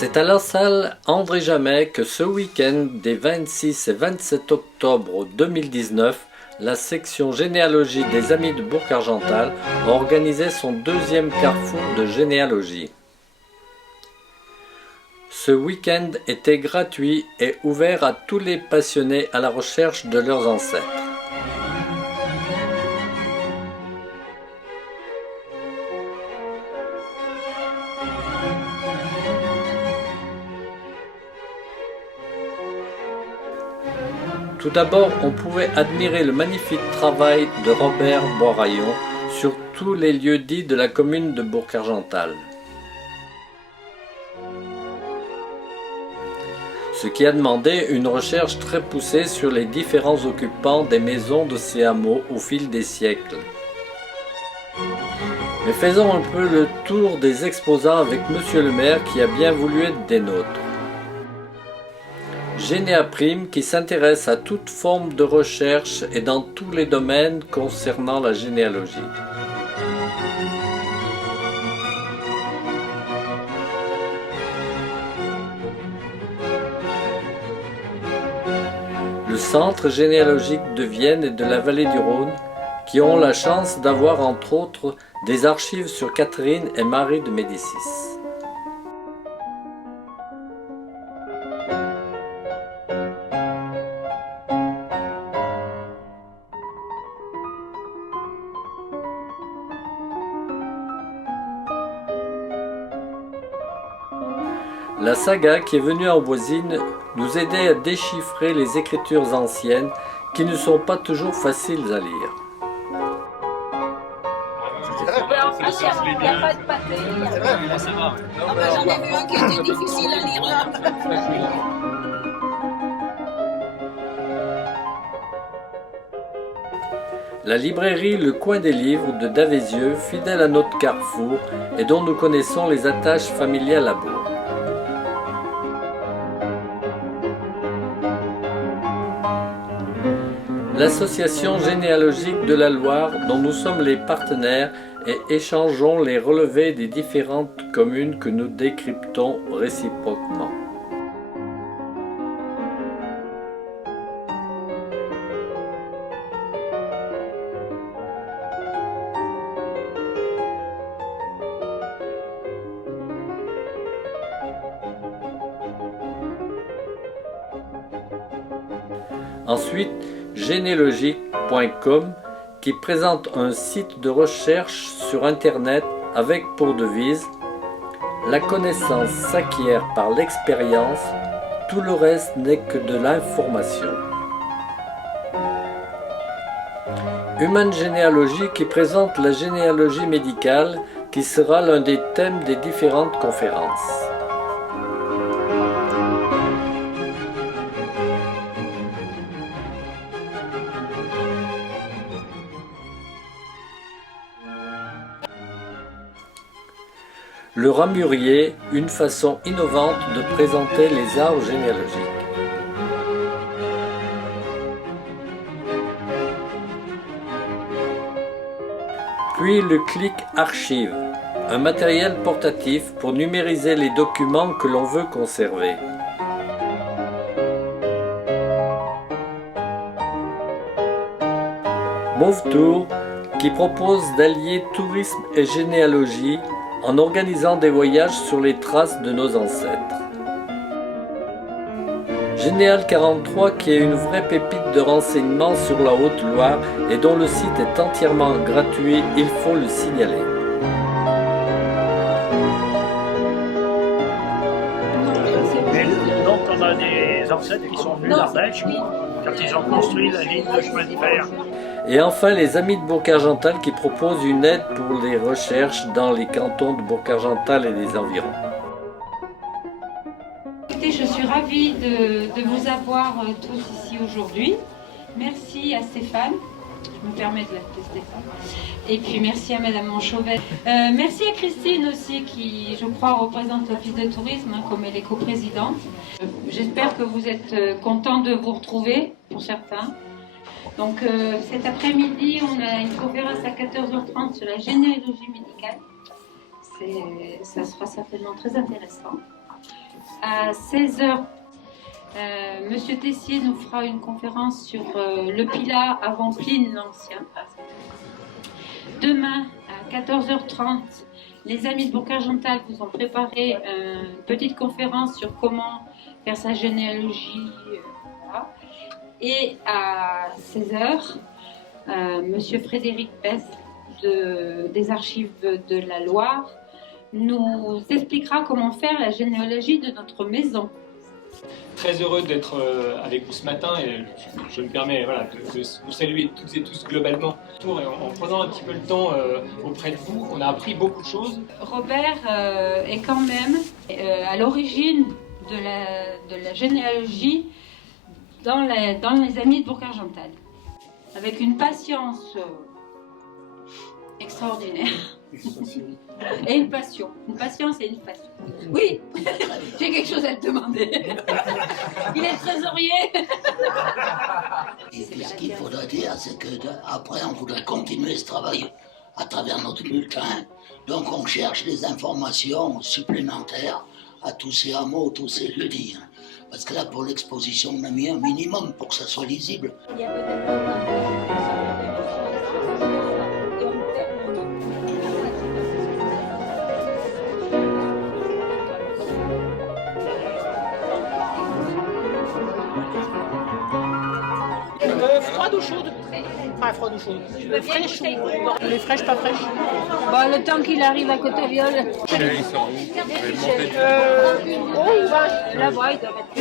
C'est à la salle André Jamet que ce week-end des 26 et 27 octobre 2019, la section généalogie des Amis de Bourg-Argental a organisé son deuxième carrefour de généalogie. Ce week-end était gratuit et ouvert à tous les passionnés à la recherche de leurs ancêtres. Tout d'abord, on pouvait admirer le magnifique travail de Robert Boiraillon sur tous les lieux dits de la commune de Bourg-Argental. Ce qui a demandé une recherche très poussée sur les différents occupants des maisons de ces hameaux au fil des siècles. Mais faisons un peu le tour des exposants avec Monsieur le maire qui a bien voulu être des nôtres. Généaprime qui s'intéresse à toute forme de recherche et dans tous les domaines concernant la généalogie. Le Centre généalogique de Vienne et de la vallée du Rhône qui ont la chance d'avoir entre autres des archives sur Catherine et Marie de Médicis. La saga qui est venue en voisine nous aidait à déchiffrer les écritures anciennes qui ne sont pas toujours faciles à lire. Il n'y a pas de pâté. C'est vrai, ça va. J'en ai vu un qui était difficile à lire là. La librairie Le Coin des Livres de Davézieux, fidèle à notre carrefour et dont nous connaissons les attaches familiales à Bourg. L'association généalogique de la Loire dont nous sommes les partenaires et échangeons les relevés des différentes communes que nous décryptons réciproquement. Ensuite, généalogique.com qui présente un site de recherche sur Internet avec pour devise « La connaissance s'acquiert par l'expérience, tout le reste n'est que de l'information ». Human Généalogie qui présente la généalogie médicale qui sera l'un des thèmes des différentes conférences. Le ramurier, une façon innovante de présenter les arbres généalogiques. Puis le Clic Archive, un matériel portatif pour numériser les documents que l'on veut conserver. Move Tour, qui propose d'allier tourisme et généalogie en organisant des voyages sur les traces de nos ancêtres. Généal 43 qui est une vraie pépite de renseignements sur la Haute-Loire et dont le site est entièrement gratuit, il faut le signaler. Et donc on a des ancêtres qui sont venus d'Ardèche quand ils ont construit la ligne de chemin de fer. Et enfin, les Amis de Bourg-Argental qui proposent une aide pour les recherches dans les cantons de Bourg-Argental et des environs. Écoutez, je suis ravie de vous avoir tous ici aujourd'hui. Merci à Stéphane, je me permets de l'appeler Stéphane. Et puis merci à Madame Manchauvet. Merci à Christine aussi qui, je crois, représente l'Office de tourisme, comme elle est coprésidente. J'espère que vous êtes contents de vous retrouver, pour certains. Donc cet après-midi, on a une conférence à 14h30 sur la généalogie médicale. Ça sera certainement très intéressant. à 16 h, Monsieur Tessier nous fera une conférence sur le Pilat avant Pline l'Ancien. Demain, à 14h30, les amis de Bourg-Argental vous ont préparé une petite conférence sur comment faire sa généalogie. Voilà. Et à 16 h, Monsieur Frédéric Pest des archives de la Loire nous expliquera comment faire la généalogie de notre maison. Très heureux d'être avec vous ce matin et je me permets de vous saluer toutes et tous globalement. En prenant un petit peu le temps auprès de vous, on a appris beaucoup de choses. Robert est quand même à l'origine de la généalogie dans les amis de Bourg-Argental, avec une patience extraordinaire. Et une passion. Une patience et une passion. Oui, j'ai quelque chose à te demander. Il est trésorier. Et puis ce qu'il faudra dire, c'est qu'après, on voudrait continuer ce travail à travers notre bulletin. Donc on cherche des informations supplémentaires à tous ces hameaux, tous ces lieux-dits. Parce que là, pour l'exposition, on a mis un minimum pour que ça soit lisible. Il y a peut-être froide ou chaude? Pas froide ou chaude. Fraîche ou les fraîches, pas fraîches? Bon, le temps qu'il arrive à Côté-Viol. Ils sont où? Oh, il va là-bas, il doit mettre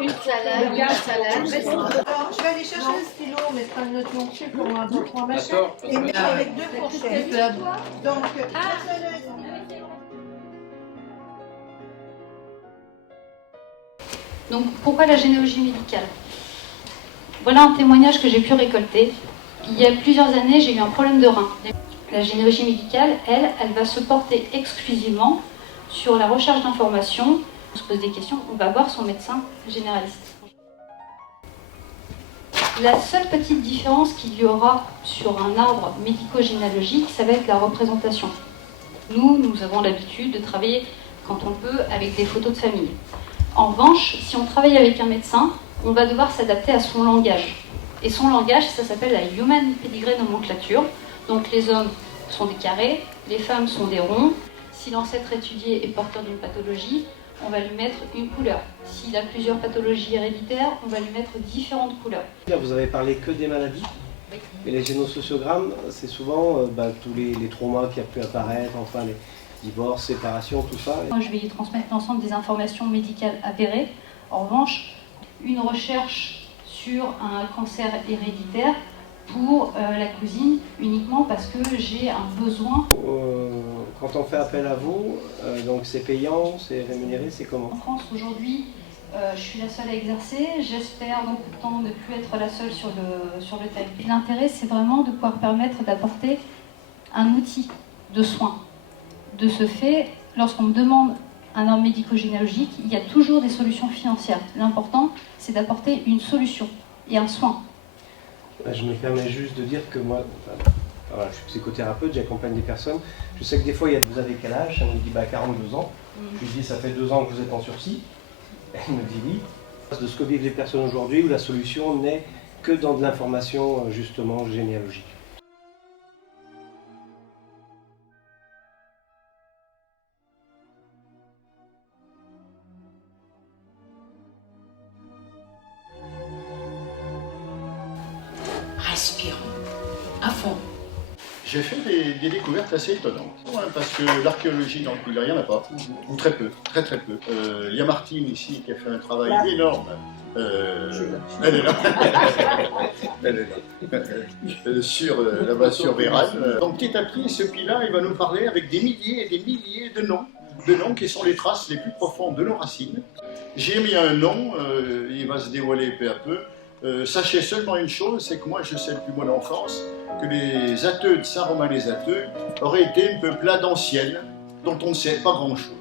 une salade, une salade. Alors, je vais aller chercher le stylo, on mettra notre nom dessus pour un 2-3 machins. Et mettre avec 2 fourchettes. Donc, Donc pourquoi la généalogie médicale? Voilà un témoignage que j'ai pu récolter. Il y a plusieurs années, j'ai eu un problème de rein. La généalogie médicale, elle va se porter exclusivement sur la recherche d'informations. On se pose des questions, on va voir son médecin généraliste. La seule petite différence qu'il y aura sur un arbre médico-généalogique, ça va être la représentation. Nous avons l'habitude de travailler, quand on peut, avec des photos de famille. En revanche, si on travaille avec un médecin, on va devoir s'adapter à son langage. Et son langage, ça s'appelle la Human Pedigree Nomenclature. Donc les hommes sont des carrés, les femmes sont des ronds. Si l'ancêtre étudié est porteur d'une pathologie, on va lui mettre une couleur. S'il a plusieurs pathologies héréditaires, on va lui mettre différentes couleurs. Vous avez parlé que des maladies. Oui. Et les génosociogrammes, c'est souvent tous les traumas qui ont pu apparaître, enfin les divorces, séparations, tout ça. Moi, je vais y transmettre l'ensemble des informations médicales avérées. En revanche, une recherche sur un cancer héréditaire pour la cousine uniquement parce que j'ai un besoin. Quand on fait appel à vous, donc c'est payant, c'est rémunéré, c'est comment? En France aujourd'hui, je suis la seule à exercer. J'espère dans peu de temps ne plus être la seule sur le terrain. L'intérêt, c'est vraiment de pouvoir permettre d'apporter un outil de soins. De ce fait, lorsqu'on me demande un arbre médico-généalogique, il y a toujours des solutions financières. L'important, c'est d'apporter une solution et un soin. Je me permets juste de dire que moi, voilà, je suis psychothérapeute, j'accompagne des personnes. Je sais que des fois, vous avez quel âge? Elle me dit 42 ans. Je lui dis, ça fait 2 ans que vous êtes en sursis. Elle me dit oui. De ce que vivent les personnes aujourd'hui, où la solution n'est que dans de l'information justement généalogique. Respirons à fond. J'ai fait des découvertes assez étonnantes, parce que l'archéologie dans le Pilat, il n'y en a pas, ou très peu, très peu. Il y a Martine ici qui a fait un travail énorme. Elle est là. Elle est là. Là-bas sur Vérane. Donc petit à petit, ce Pilat, il va nous parler avec des milliers et des milliers de noms qui sont les traces les plus profondes de nos racines. J'ai mis un nom, il va se dévoiler peu à peu. Sachez seulement une chose, c'est que moi je sais depuis mon enfance que les Atheux de Saint-Romain-les-Atheux auraient été une peuplade ancienne dont on ne sait pas grand-chose.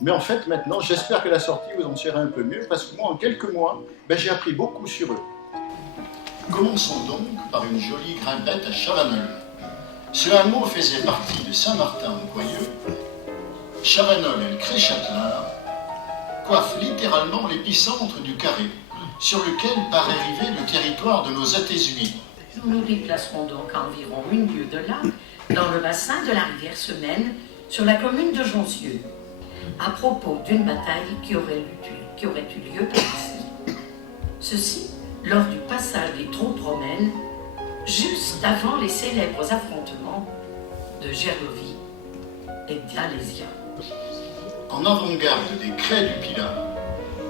Mais en fait maintenant, j'espère que la sortie vous en sera un peu mieux parce que moi en quelques mois, j'ai appris beaucoup sur eux. Commençons donc par une jolie grimpette à Chavanel. Ce hameau faisait partie de Saint-Martin-au-Coyeux Chavanol et le Cré-Châtelain coiffent littéralement l'épicentre du carré, sur lequel paraît arriver le territoire de nos Atésuis. Nous nous déplacerons donc à environ 1 lieue de là, dans le bassin de la rivière Semaine, sur la commune de Joncieux, à propos d'une bataille qui aurait eu lieu par ici. Ceci lors du passage des troupes romaines, juste avant les célèbres affrontements de Gergovie et d'Alésia. En avant-garde des craies du Pilat,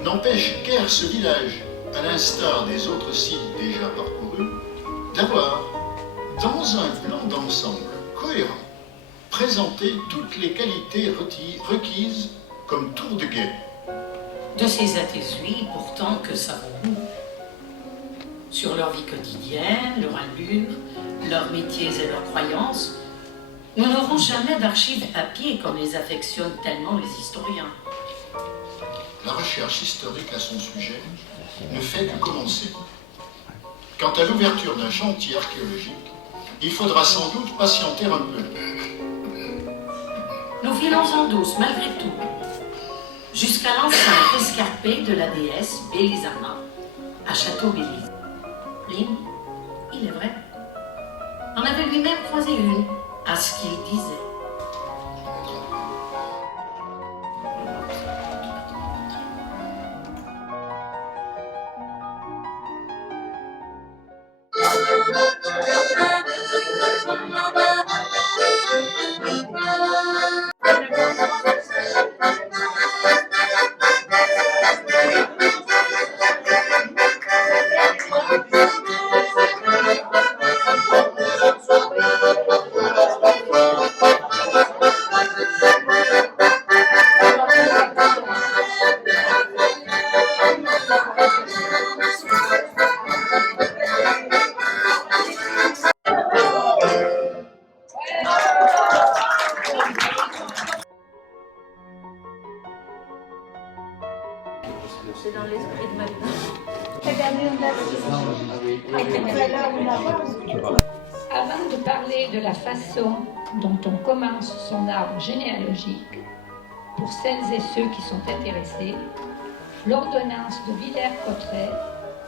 n'empêche guère ce village, à l'instar des autres sites déjà parcourus, d'avoir, dans un plan d'ensemble cohérent, présenté toutes les qualités requises comme tour de guet. De ces Atésuis, pourtant, que savons-nous? Sur leur vie quotidienne, leur allure, leurs métiers et leurs croyances, nous n'aurons jamais d'archives papier comme les affectionnent tellement les historiens. La recherche historique à son sujet ne fait que commencer. Quant à l'ouverture d'un chantier archéologique, il faudra sans doute patienter un peu. Nous filons en douce, malgré tout, jusqu'à l'enceinte escarpée de la déesse Bélisama, à Château-Bélise. Pline, il est vrai, en avait lui-même croisé une, à ce qu'il disait. C'est dans l'esprit de maintenant. Avant de parler de la façon dont on commence son arbre généalogique, pour celles et ceux qui sont intéressés, l'ordonnance de Villers-Cotterêts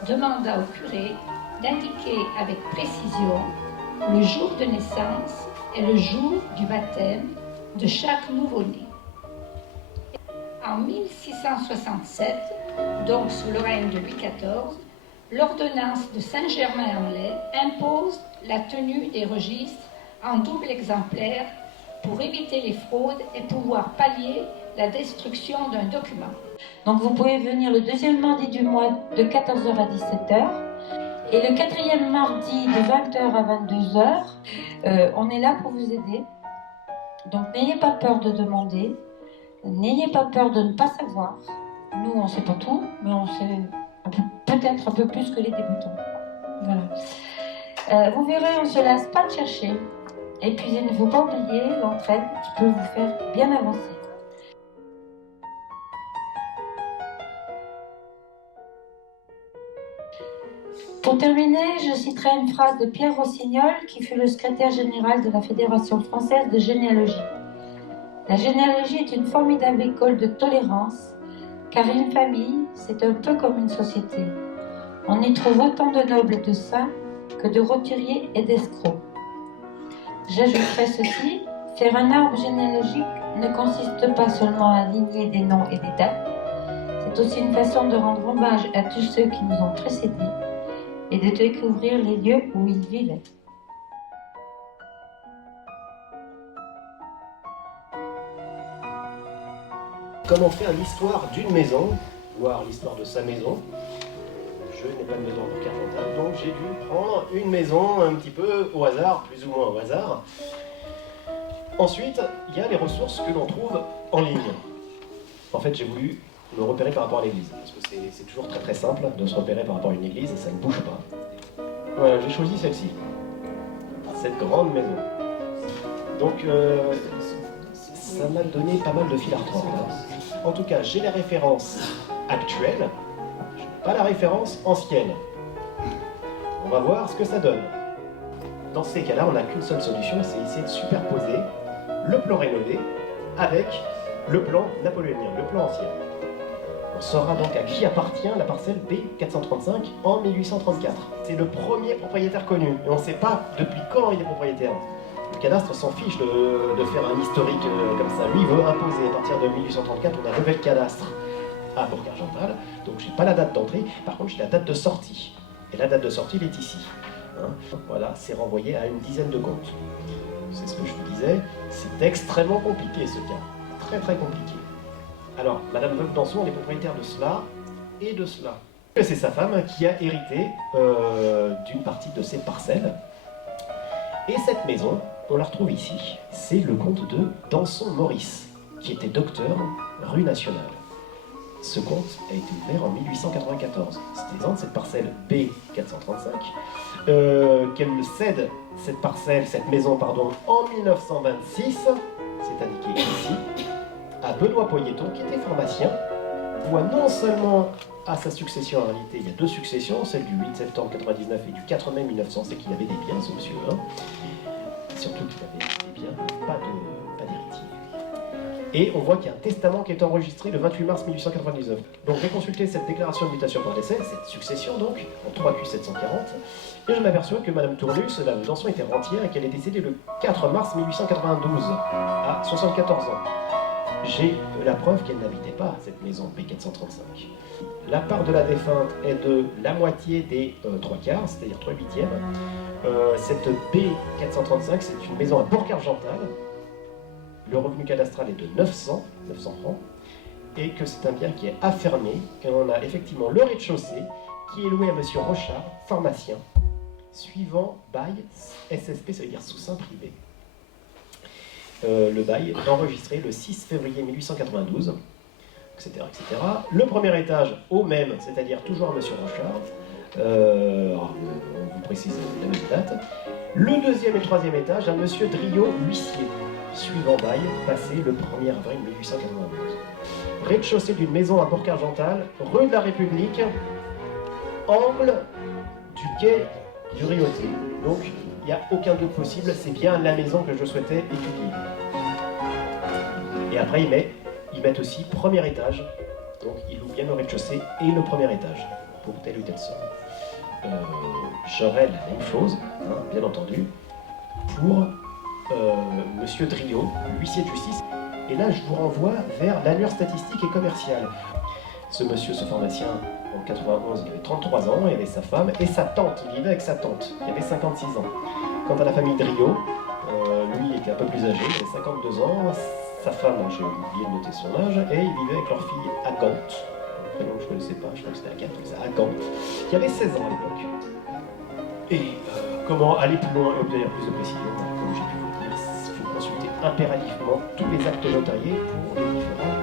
demanda au curé d'indiquer avec précision le jour de naissance et le jour du baptême de chaque nouveau-né. En 1667, donc sous le règne de Louis XIV, l'ordonnance de Saint-Germain-en-Laye impose la tenue des registres en double exemplaire pour éviter les fraudes et pouvoir pallier la destruction d'un document. Donc vous pouvez venir le deuxième mardi du mois de 14h à 17h et le quatrième mardi de 20h à 22h. On est là pour vous aider. Donc n'ayez pas peur de demander, n'ayez pas peur de ne pas savoir. Nous on ne sait pas tout, mais on sait peut-être un peu plus que les débutants. Voilà. Vous verrez, on ne se lasse pas de chercher. Et puis il ne faut pas oublier l'entraide qui peut vous faire bien avancer. Pour terminer, je citerai une phrase de Pierre Rossignol, qui fut le secrétaire général de la Fédération française de généalogie. La généalogie est une formidable école de tolérance, car une famille, c'est un peu comme une société. On y trouve autant de nobles et de saints que de roturiers et d'escrocs. J'ajouterai ceci, faire un arbre généalogique ne consiste pas seulement à aligner des noms et des dates, c'est aussi une façon de rendre hommage à tous ceux qui nous ont précédés et de découvrir les lieux où ils vivaient. Comment faire l'histoire d'une maison, voire l'histoire de sa maison. Je n'ai pas de maison pour Carpental, donc j'ai dû prendre une maison un petit peu au hasard, plus ou moins au hasard. Ensuite, il y a les ressources que l'on trouve en ligne. En fait, j'ai voulu me repérer par rapport à l'église, parce que c'est toujours très très simple de se repérer par rapport à une église et ça ne bouge pas. Voilà, j'ai choisi celle-ci, cette grande maison. Donc, ça m'a donné pas mal de fil à retordre. En tout cas, j'ai les références actuelles, pas la référence ancienne. On va voir ce que ça donne. Dans ces cas-là, on n'a qu'une seule solution, c'est essayer de superposer le plan rénové avec le plan napoléonien, le plan ancien. On saura donc à qui appartient la parcelle B435 en 1834. C'est le premier propriétaire connu, et on ne sait pas depuis quand il est propriétaire. Le cadastre s'en fiche de faire un historique comme ça. Lui, il veut imposer. À partir de 1834, on a levé le cadastre à Bourg-Argental. Donc, j'ai pas la date d'entrée. Par contre, j'ai la date de sortie. Et la date de sortie, elle est ici. Hein, voilà, c'est renvoyé à une dizaine de comptes. C'est ce que je vous disais. C'est extrêmement compliqué, ce cas. Très, très compliqué. Alors, Madame Veuve d'Anson, elle est propriétaire de cela et de cela. C'est sa femme qui a hérité d'une partie de ses parcelles. Et cette maison, on la retrouve ici. C'est le comte de Danson-Maurice, qui était docteur rue Nationale. Ce comte a été ouvert en 1894. C'est exemple de cette parcelle B435, qu'elle cède cette maison, en 1926, c'est indiqué ici, à Benoît Poyetton, qui était pharmacien, voit non seulement à sa succession, en réalité, il y a deux successions, celle du 8 septembre 99 et du 4 mai 1900, c'est qu'il avait des biens, ce monsieur, hein. Surtout qu'il avait des biens, pas d'héritier. Et on voit qu'il y a un testament qui est enregistré le 28 mars 1899. Donc j'ai consulté cette déclaration de mutation par décès, cette succession donc, en 3Q 740, et je m'aperçois que Madame Tournus, la Besançon, était rentière et qu'elle est décédée le 4 mars 1892, à 74 ans. J'ai la preuve qu'elle n'habitait pas cette maison B435. La part de la défunte est de la moitié des 3/4, c'est-à-dire 3/8. Cette B435, c'est une maison à Bourg-Argental. Le revenu cadastral est de 900 francs, et que c'est un bien qui est affermé, et on a effectivement le rez-de-chaussée qui est loué à Monsieur Rochard, pharmacien, suivant bail SSP, ça veut dire sous-seing privé. Le bail est enregistré le 6 février 1892, etc., etc. Le premier étage au même, c'est-à-dire toujours à Monsieur Rochard, on vous précise la même date. Le deuxième et le troisième étage à Monsieur Driot, huissier, suivant bail, passé le 1er avril 1892. Rez-de-chaussée d'une maison à Bourg-Argental, rue de la République, angle du quai du Rioté. Donc, il n'y a aucun doute possible, c'est bien la maison que je souhaitais étudier. Et après, ils mettent aussi premier étage, donc ils louent bien le rez-de-chaussée et le premier étage, pour telle ou telle somme. J'aurais la même chose, hein, bien entendu, pour Monsieur Driot, huissier de justice. Et là, je vous renvoie vers l'annuaire statistique et commercial. Ce monsieur, ce pharmacien, en 91, il avait 33 ans, il avait sa femme et sa tante, il vivait avec sa tante, il avait 56 ans. Quant à la famille Driot, lui il était un peu plus âgé, il avait 52 ans, sa femme, j'ai oublié de noter son âge, et il vivait avec leur fille Agathe, un prénom que je ne connaissais pas, je crois que c'était Agathe, mais c'est Agathe, qui avait 16 ans à l'époque. Et comment aller plus loin et obtenir plus de précision, comme j'ai pu vous le dire, il faut consulter impérativement tous les actes notariés pour les différents